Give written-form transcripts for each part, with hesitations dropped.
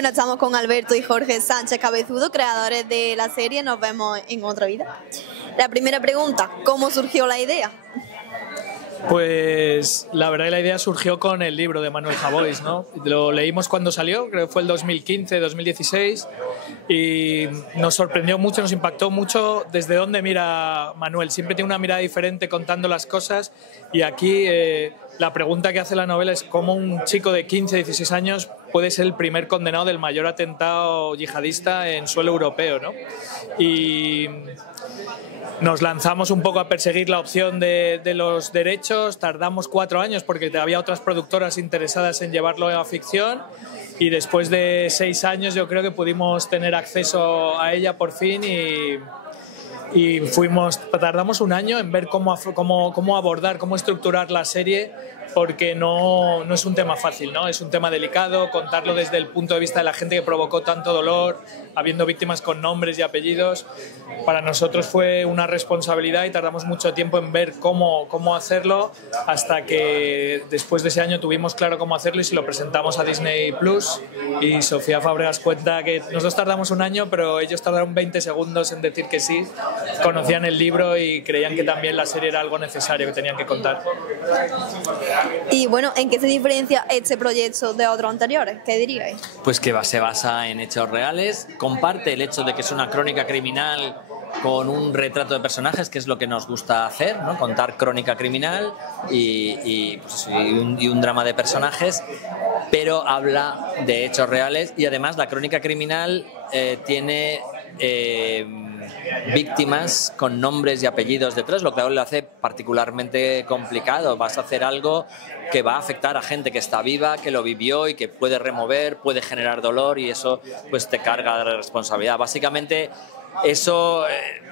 Bueno, estamos con Alberto y Jorge Sánchez Cabezudo, creadores de la serie Nos vemos en otra vida. La primera pregunta, ¿cómo surgió la idea? Pues la verdad que la idea surgió con el libro de Manuel Javois, ¿no? Lo leímos cuando salió, creo que fue el 2015, 2016, y nos sorprendió mucho, nos impactó mucho desde dónde mira Manuel. Siempre tiene una mirada diferente contando las cosas, y aquí la pregunta que hace la novela es cómo un chico de 15, 16 años puede ser el primer condenado del mayor atentado yihadista en suelo europeo, ¿no? Y nos lanzamos un poco a perseguir la opción de los derechos, tardamos 4 años porque había otras productoras interesadas en llevarlo a ficción, y después de 6 años yo creo que pudimos tener acceso a ella por fin, y tardamos un año en ver cómo abordar, cómo estructurar la serie, porque no es un tema fácil, ¿no? Es un tema delicado, contarlo desde el punto de vista de la gente que provocó tanto dolor, habiendo víctimas con nombres y apellidos. Para nosotros fue una responsabilidad y tardamos mucho tiempo en ver cómo hacerlo, hasta que después de ese año tuvimos claro cómo hacerlo y se lo presentamos a Disney Plus, y Sofía Fábregas cuenta que nosotros tardamos un año, pero ellos tardaron 20 segundos en decir que sí. Conocían el libro y creían que también la serie era algo necesario que tenían que contar. Y bueno, ¿en qué se diferencia este proyecto de otros anteriores? ¿Qué diríais? Pues que se basa en hechos reales, comparte el hecho de que es una crónica criminal con un retrato de personajes, que es lo que nos gusta hacer, ¿no? Contar crónica criminal y un drama de personajes, pero habla de hechos reales, y además la crónica criminal tiene víctimas con nombres y apellidos detrás, lo que lo hace particularmente complicado. Vas a hacer algo que va a afectar a gente que está viva, que lo vivió y que puede remover, puede generar dolor, y eso pues te carga de responsabilidad. Básicamente eso,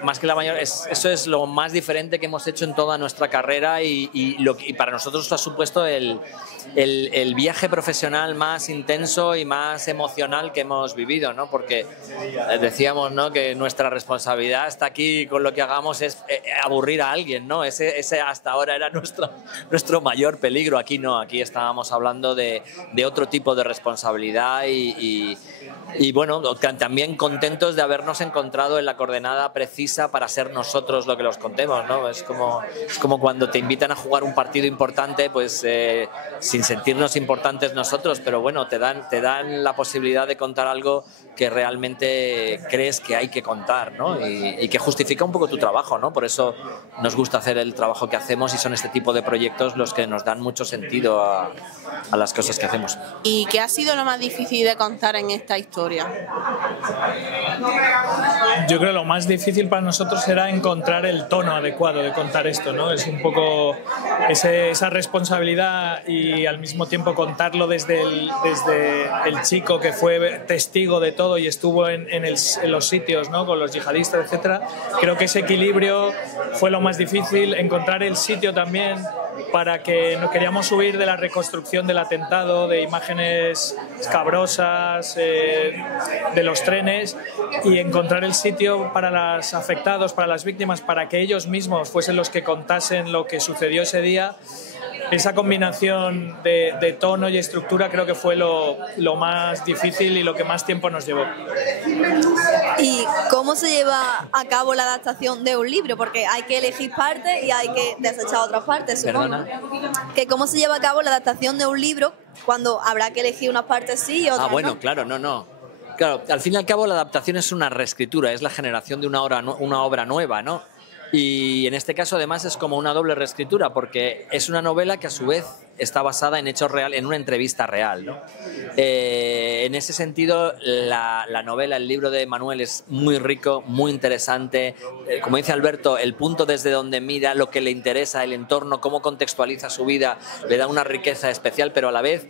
más que la mayor, eso es lo más diferente que hemos hecho en toda nuestra carrera, y para nosotros ha supuesto el viaje profesional más intenso y más emocional que hemos vivido, ¿no? Porque decíamos, ¿no?, que nuestra responsabilidad está aquí, con lo que hagamos es aburrir a alguien, ¿no? Ese hasta ahora era nuestro mayor peligro. Aquí no, aquí estábamos hablando de otro tipo de responsabilidad, y bueno, también contentos de habernos encontrado en la coordenada precisa para ser nosotros lo que los contemos, ¿no? Es como cuando te invitan a jugar un partido importante, pues sin sentirnos importantes nosotros, pero bueno, te dan la posibilidad de contar algo que realmente crees que hay que contar, ¿no? Y que justifica un poco tu trabajo, ¿no? Por eso nos gusta hacer el trabajo que hacemos, y son este tipo de proyectos los que nos dan mucho sentido a las cosas que hacemos. ¿Y qué ha sido lo más difícil de contar en esta historia? Yo creo que lo más difícil para nosotros era encontrar el tono adecuado de contar esto, ¿no? Es un poco esa responsabilidad, y al mismo tiempo contarlo desde el chico que fue testigo de todo y estuvo en los sitios, ¿no?, con los yihadistas, etcétera. Creo que ese equilibrio fue lo más difícil, encontrar el sitio también, para que no queríamos huir de la reconstrucción del atentado, de imágenes escabrosas, de los trenes, y encontrar el sitio para los afectados, para las víctimas, para que ellos mismos fuesen los que contasen lo que sucedió ese día. Esa combinación de tono y estructura creo que fue lo más difícil y lo que más tiempo nos llevó. ¿Y cómo se lleva a cabo la adaptación de un libro? Porque hay que elegir partes y hay que desechar otras partes, supongo. ¿Perdona? ¿Que cómo se lleva a cabo la adaptación de un libro cuando habrá que elegir unas partes sí y otras no? Bueno, claro, no. Claro, al fin y al cabo la adaptación es una reescritura, es la generación de una obra nueva, ¿no? Y en este caso además es como una doble reescritura, porque es una novela que a su vez está basada en hechos reales, en una entrevista real, ¿no? En ese sentido la novela, el libro de Manuel es muy rico, muy interesante. Como dice Alberto, el punto desde donde mira, lo que le interesa, el entorno, cómo contextualiza su vida, le da una riqueza especial, pero a la vez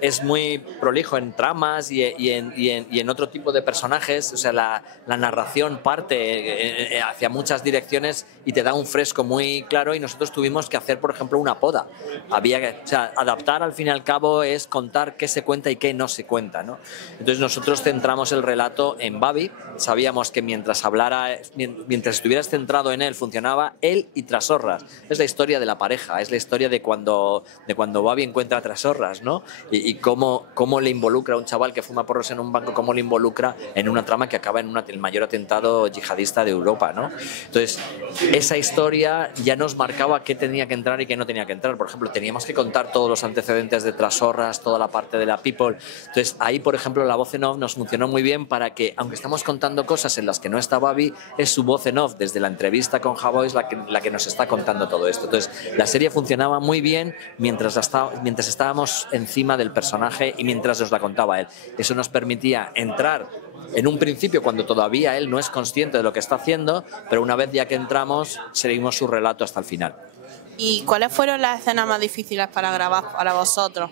es muy prolijo en tramas y en otro tipo de personajes. O sea, la narración parte hacia muchas direcciones y te da un fresco muy claro, y nosotros tuvimos que hacer, por ejemplo, una poda. Había que, o sea, adaptar al fin y al cabo es contar qué se cuenta y qué no se cuenta, ¿no? Entonces nosotros centramos el relato en Babi, sabíamos que mientras estuvieras centrado en él funcionaba él y Trasorras. Es la historia de la pareja, es la historia de cuando Babi encuentra a Trasorras, ¿no? Y cómo le involucra a un chaval que fuma porros en un banco, cómo le involucra en una trama que acaba en el mayor atentado yihadista de Europa, ¿no? Entonces, esa historia ya nos marcaba qué tenía que entrar y qué no tenía que entrar. Por ejemplo, teníamos que contar todos los antecedentes de Trasorras, toda la parte de la people. Entonces, ahí, por ejemplo, la voz en off nos funcionó muy bien para que, aunque estamos contando cosas en las que no está Babi, es su voz en off desde la entrevista con Javois la que nos está contando todo esto. Entonces, la serie funcionaba muy bien mientras estábamos encima del personaje y mientras nos la contaba él. Eso nos permitía entrar en un principio cuando todavía él no es consciente de lo que está haciendo, pero una vez ya que entramos, seguimos su relato hasta el final. ¿Y cuáles fueron las escenas más difíciles para grabar para vosotros?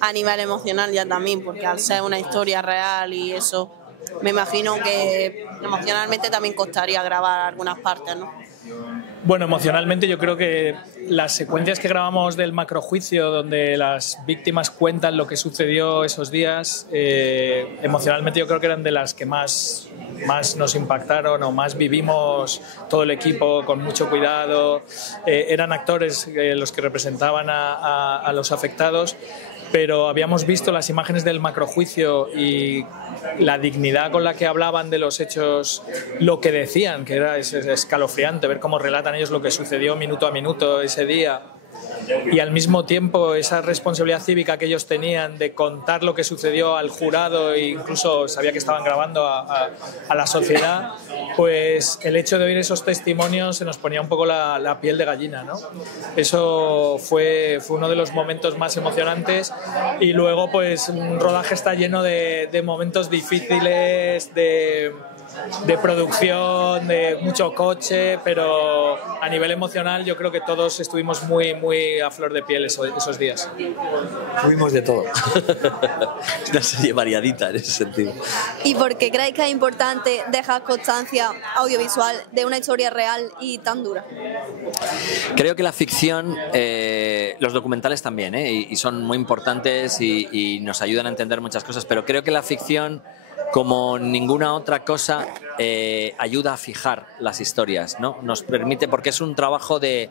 A nivel emocional ya también, porque al ser una historia real y eso, me imagino que emocionalmente también costaría grabar algunas partes, ¿no? Bueno, emocionalmente yo creo que las secuencias que grabamos del macrojuicio, donde las víctimas cuentan lo que sucedió esos días, emocionalmente yo creo que eran de las que más nos impactaron o más vivimos todo el equipo con mucho cuidado. Eran actores los que representaban a los afectados, pero habíamos visto las imágenes del macrojuicio y la dignidad con la que hablaban de los hechos, lo que decían, que era escalofriante ver cómo relatan ellos lo que sucedió minuto a minuto ese día. Y al mismo tiempo esa responsabilidad cívica que ellos tenían de contar lo que sucedió al jurado e incluso sabía que estaban grabando a la sociedad, pues el hecho de oír esos testimonios se nos ponía un poco la piel de gallina, ¿no? Eso fue uno de los momentos más emocionantes. Y luego pues un rodaje está lleno de momentos difíciles, de producción, de mucho coche, pero a nivel emocional yo creo que todos estuvimos muy a flor de piel esos días. Fuimos de todo. Es una serie variadita en ese sentido. ¿Y por qué creéis que es importante dejar constancia audiovisual de una historia real y tan dura? Creo que la ficción, los documentales también, y son muy importantes y nos ayudan a entender muchas cosas, pero creo que la ficción, como ninguna otra cosa, ayuda a fijar las historias, ¿no? Nos permite, porque es un trabajo de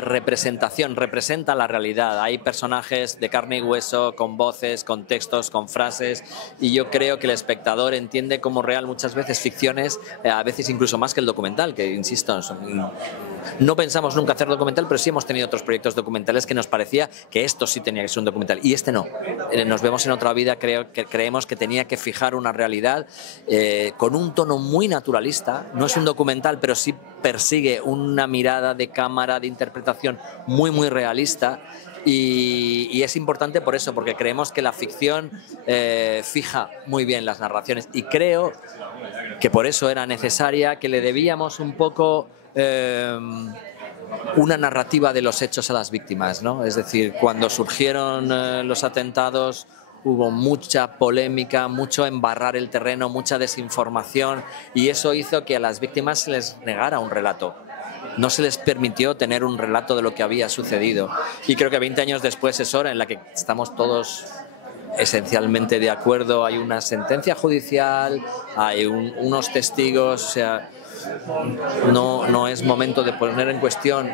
representación, representa la realidad. Hay personajes de carne y hueso, con voces, con textos, con frases, y yo creo que el espectador entiende como real muchas veces ficciones, a veces incluso más que el documental, que insisto, no pensamos nunca hacer documental, pero sí hemos tenido otros proyectos documentales que nos parecía que esto sí tenía que ser un documental y este no. Nos vemos en otra vida, creemos que tenía que fijar una realidad con un tono muy naturalista. No es un documental, pero sí persigue una mirada de cámara, de interpretación muy realista. Y es importante por eso, porque creemos que la ficción fija muy bien las narraciones, y creo que por eso era necesaria, que le debíamos un poco una narrativa de los hechos a las víctimas, ¿no? Es decir, cuando surgieron los atentados hubo mucha polémica, mucho embarrar el terreno, mucha desinformación, y eso hizo que a las víctimas se les negara un relato. No se les permitió tener un relato de lo que había sucedido. Y creo que 20 años después es hora en la que estamos todos esencialmente de acuerdo. Hay una sentencia judicial, hay unos testigos, o sea, no es momento de poner en cuestión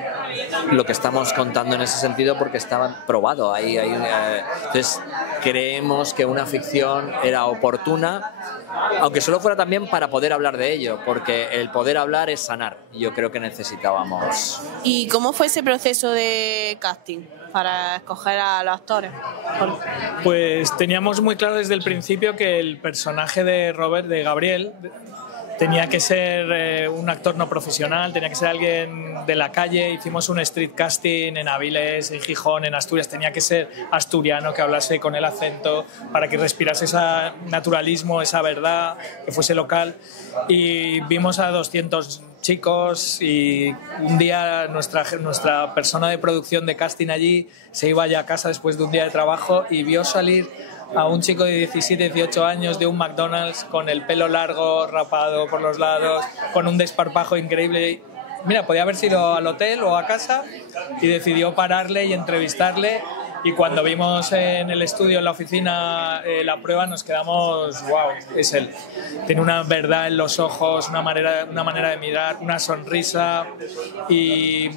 lo que estamos contando en ese sentido, porque estaba probado. Entonces creemos que una ficción era oportuna, aunque solo fuera también para poder hablar de ello, porque el poder hablar es sanar, y yo creo que necesitábamos. ¿Y cómo fue ese proceso de casting para escoger a los actores? Pues teníamos muy claro desde el principio que el personaje de Robert, de Gabriel, tenía que ser un actor no profesional, tenía que ser alguien de la calle. Hicimos un street casting en Avilés, en Gijón, en Asturias. Tenía que ser asturiano, que hablase con el acento, para que respirase ese naturalismo, esa verdad, que fuese local. Y vimos a 200 chicos, y un día nuestra persona de producción de casting allí se iba ya a casa después de un día de trabajo y vio salir a un chico de 17, 18 años de un McDonald's con el pelo largo, rapado por los lados, con un desparpajo increíble, mira, podía haberse ido al hotel o a casa, y decidió pararle y entrevistarle. Y cuando vimos en el estudio, en la oficina, la prueba, nos quedamos, wow, es él. Tiene una verdad en los ojos, una manera de mirar, una sonrisa, y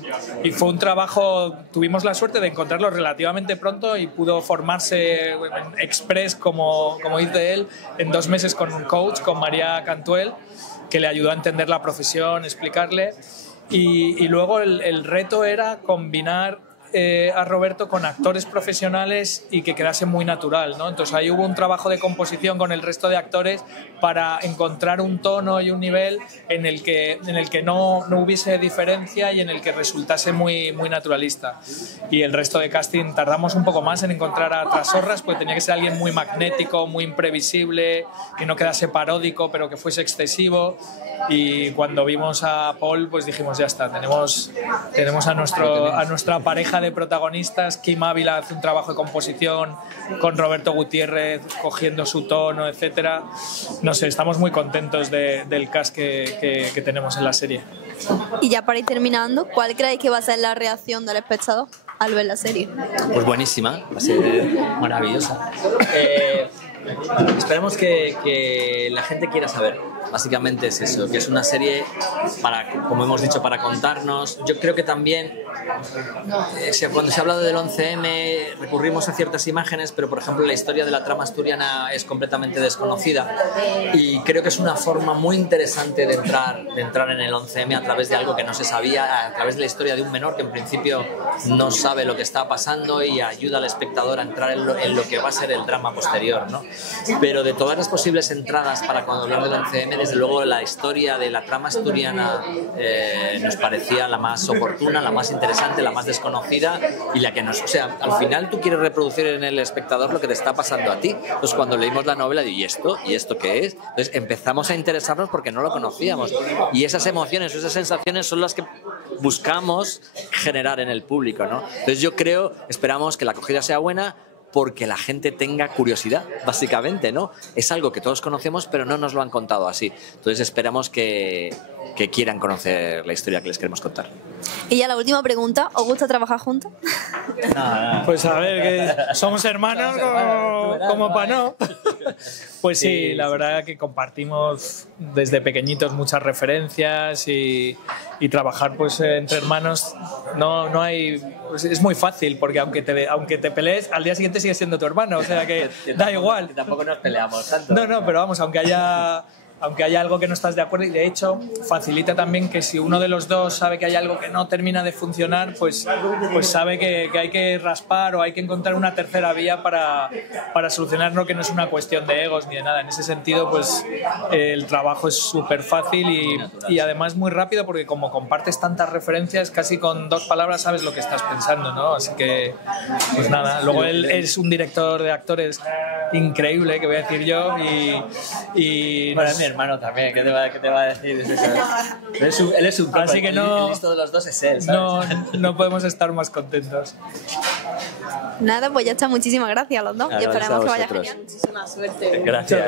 fue un trabajo, tuvimos la suerte de encontrarlo relativamente pronto y pudo formarse express, como dice él, en 2 meses con un coach, con María Cantuel, que le ayudó a entender la profesión, explicarle, y luego el reto era combinar a Roberto con actores profesionales y que quedase muy natural, ¿no? Entonces ahí hubo un trabajo de composición con el resto de actores para encontrar un tono y un nivel en el que no hubiese diferencia y en el que resultase muy naturalista. Y el resto de casting tardamos un poco más en encontrar a Trasorras, porque tenía que ser alguien muy magnético, muy imprevisible, que no quedase paródico pero que fuese excesivo. Y cuando vimos a Paul, pues dijimos, ya está, tenemos a nuestra pareja de protagonistas. Kim Ávila hace un trabajo de composición con Roberto Gutiérrez cogiendo su tono, etcétera. No sé, estamos muy contentos del cast que tenemos en la serie. Y ya para ir terminando, ¿cuál creéis que va a ser la reacción del espectador al ver la serie? Pues buenísima, va a ser maravillosa. Esperemos que la gente quiera saber. Básicamente es eso, que es una serie como hemos dicho, para contarnos. Yo creo que también cuando se ha hablado del 11M recurrimos a ciertas imágenes, pero por ejemplo la historia de la trama asturiana es completamente desconocida, y creo que es una forma muy interesante de entrar en el 11M a través de algo que no se sabía, a través de la historia de un menor que en principio no sabe lo que está pasando, y ayuda al espectador a entrar en lo que va a ser el drama posterior, ¿no? Pero de todas las posibles entradas para cuando hablamos del 11M, desde luego la historia de la trama asturiana nos parecía la más oportuna, la más interesante, la más desconocida, y la que o sea, al final tú quieres reproducir en el espectador lo que te está pasando a ti. Entonces cuando leímos la novela digo, ¿y esto qué es? Entonces empezamos a interesarnos porque no lo conocíamos, y esas emociones, esas sensaciones son las que buscamos generar en el público, ¿no? Entonces esperamos que la acogida sea buena, porque la gente tenga curiosidad, básicamente, ¿no? Es algo que todos conocemos, pero no nos lo han contado así. Entonces esperamos que quieran conocer la historia que les queremos contar. Y ya la última pregunta, ¿os gusta trabajar juntos? No. Pues a ver, que somos hermanos como para no. Pues sí, la verdad que compartimos desde pequeñitos muchas referencias, y trabajar pues entre hermanos no hay, pues es muy fácil, porque aunque te pelees, al día siguiente sigues siendo tu hermano, o sea que da igual. Tampoco nos peleamos tanto. No, pero vamos, aunque haya algo que no estás de acuerdo, y de hecho facilita también que si uno de los dos sabe que hay algo que no termina de funcionar, pues sabe que hay que raspar o hay que encontrar una tercera vía para solucionarlo, que no es una cuestión de egos ni de nada. En ese sentido, pues el trabajo es súper fácil y además muy rápido, porque como compartes tantas referencias, casi con 2 palabras sabes lo que estás pensando, ¿no? Así que, pues nada. Luego él es un director de actores increíble, que voy a decir yo, y bueno, es mi hermano también, ¿qué te va a decir? Él es un así que no, el listo de los dos es él, ¿sabes? No podemos estar más contentos. Nada, pues ya está, muchísimas gracias a los dos, y esperamos que vaya genial. Muchísima suerte. Gracias.